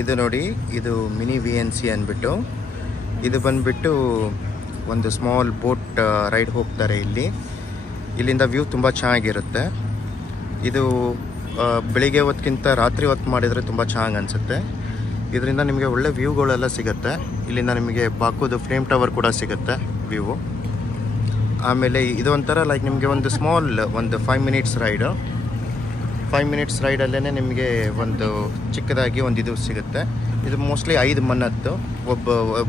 ಇದು ನೋಡಿ, ಇದು ಮಿನಿ VNC ಅಂದ್ಬಿಟ್ಟು, ಇದು ಬಂದುಬಿಟ್ಟು ಒಂದು ಸ್ಮಾಲ್ ಬೋಟ್ ರೈಡ್ ಹೋಗ್ತಾರೆ ಇಲ್ಲಿಂದ ವ್ಯೂ ತುಂಬ ಚೆನ್ನಾಗಿರುತ್ತೆ. ಇದು ಬೆಳಿಗ್ಗೆ ಹೊತ್ತಿಗಿಂತ ರಾತ್ರಿ ಹೊತ್ತು ಮಾಡಿದರೆ ತುಂಬ ಚೆನ್ನಾಗಿ ಅನಿಸುತ್ತೆ. ಇದರಿಂದ ನಿಮಗೆ ಒಳ್ಳೆ ವ್ಯೂಗಳೆಲ್ಲ ಸಿಗುತ್ತೆ. ಇಲ್ಲಿಂದ ನಿಮಗೆ ಬಾಕುದು ಫ್ಲೇಮ್ ಟವರ್ ಕೂಡ ಸಿಗುತ್ತೆ ವ್ಯೂ. ಆಮೇಲೆ ಇದು ಒಂಥರ ಲೈಕ್ ನಿಮಗೆ ಒಂದು ಸ್ಮಾಲ್ ಒಂದು 5 ಮಿನಿಟ್ಸ್ ರೈಡು. 5 ಮಿನಿಟ್ಸ್ ರೈಡಲ್ಲೇ ನಿಮಗೆ ಒಂದು ಚಿಕ್ಕದಾಗಿ ಒಂದು ಇದು ಸಿಗುತ್ತೆ. ಇದು ಮೋಸ್ಟ್ಲಿ 5 ಮನ್ನತ್ತು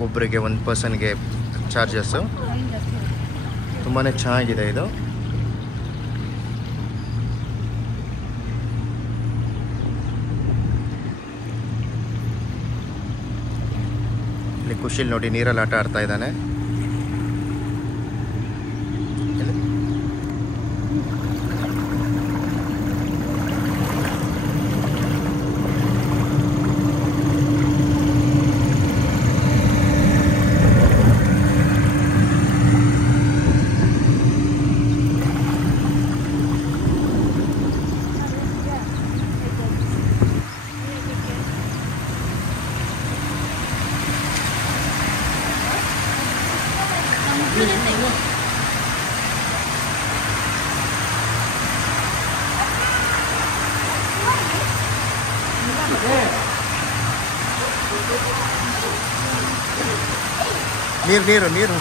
ಒಬ್ಬರಿಗೆ, ಒಂದು ಪರ್ಸನ್ಗೆ ಚಾರ್ಜಸ್ಸು. ತುಂಬಾ ಚೆನ್ನಾಗಿದೆ ಇದು. ಇಲ್ಲಿ ಖುಷಿಲ್ ನೋಡಿ ನೀರಲ್ಲಿ ಆಟ ಆಡ್ತಾ ಇದ್ದಾನೆ. ನೀರು